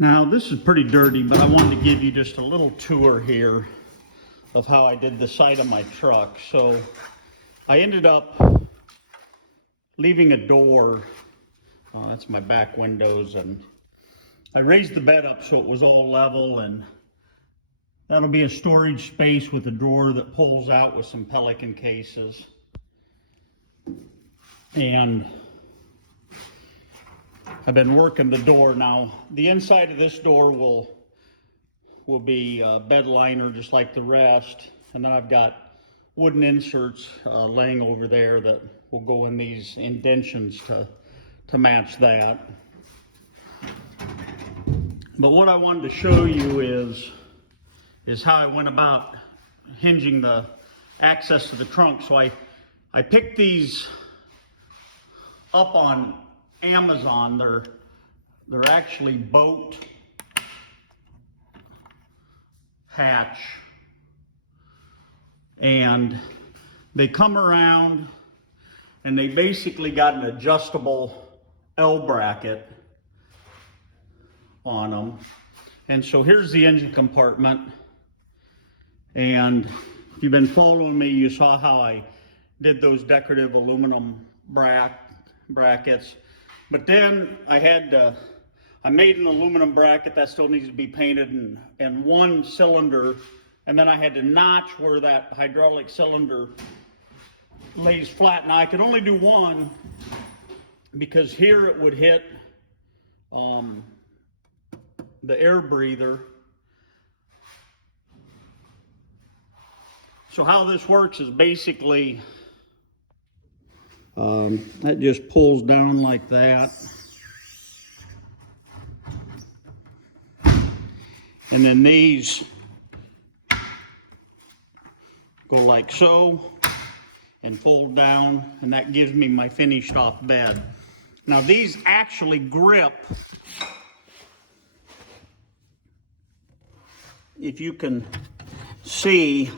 Now this is pretty dirty, but I wanted to give you just a little tour here of how I did the side of my truck. So I ended up leaving a door, that's my back windows, and I raised the bed up so it was all level, and that'll be a storage space with a drawer that pulls out with some Pelican cases. And I've been working the door. Now, the inside of this door will be bed liner just like the rest. And then I've got wooden inserts laying over there that will go in these indentions to match that. But what I wanted to show you is how I went about hinging the access to the trunk. So I picked these up on Amazon. They're actually boat hatch, and they come around and they basically got an adjustable L bracket on them. And so here's the engine compartment, and if you've been following me, you saw how I did those decorative aluminum brackets. But then I made an aluminum bracket that still needs to be painted in one cylinder, and then I had to notch where that hydraulic cylinder lays flat. Now I could only do one because here it would hit the air breather. So how this works is basically that just pulls down like that, and then these go like so and fold down, and that gives me my finished off bed. Now these actually grip, if you can see,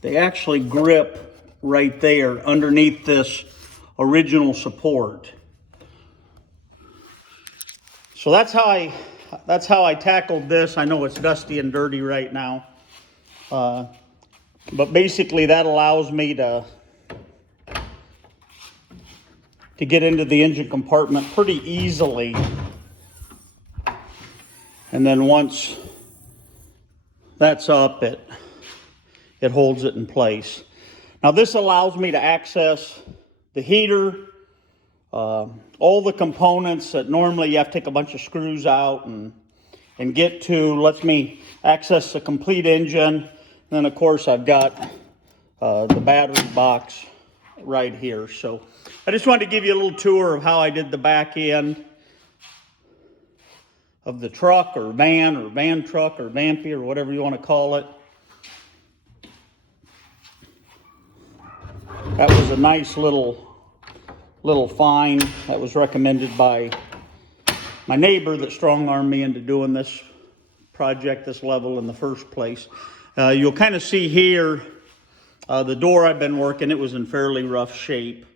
they actually grip right there underneath this original support. So that's how I tackled this. I know it's dusty and dirty right now, but basically that allows me to get into the engine compartment pretty easily. And then once that's up, it holds it in place. Now this allows me to access the heater, all the components that normally you have to take a bunch of screws out and get to. Lets me access the complete engine. And then of course I've got the battery box right here. So I just wanted to give you a little tour of how I did the back end of the truck or van truck or vampy or whatever you want to call it. That was a nice little find that was recommended by my neighbor that strong-armed me into doing this project, this level in the first place. You'll kind of see here the door I've been working. It was in fairly rough shape.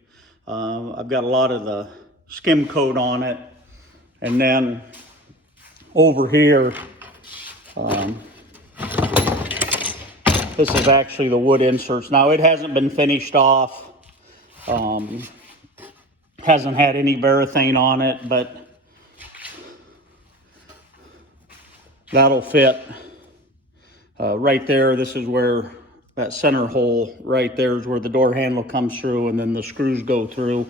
I've got a lot of the skim coat on it, and then over here, this is actually the wood inserts. Now it hasn't been finished off, hasn't had any varathane on it, but that'll fit right there. This is where that center hole right there is where the door handle comes through, and then the screws go through,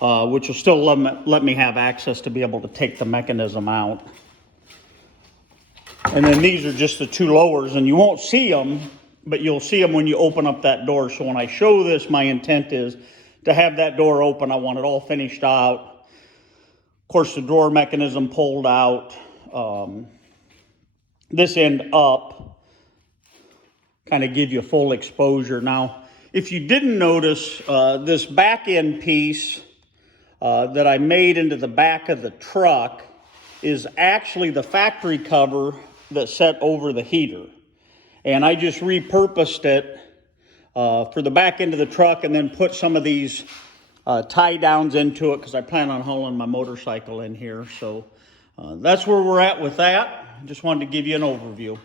which will still let me have access to be able to take the mechanism out. And then these are just the two lowers, and you won't see them, but you'll see them when you open up that door. So when I show this, my intent is to have that door open. I want it all finished out. Of course, the drawer mechanism pulled out. This end up, kind of give you full exposure. Now, if you didn't notice, this back end piece that I made into the back of the truck is actually the factory cover that's set over the heater. And I just repurposed it for the back end of the truck, and then put some of these tie downs into it because I plan on hauling my motorcycle in here. So that's where we're at with that. Just wanted to give you an overview.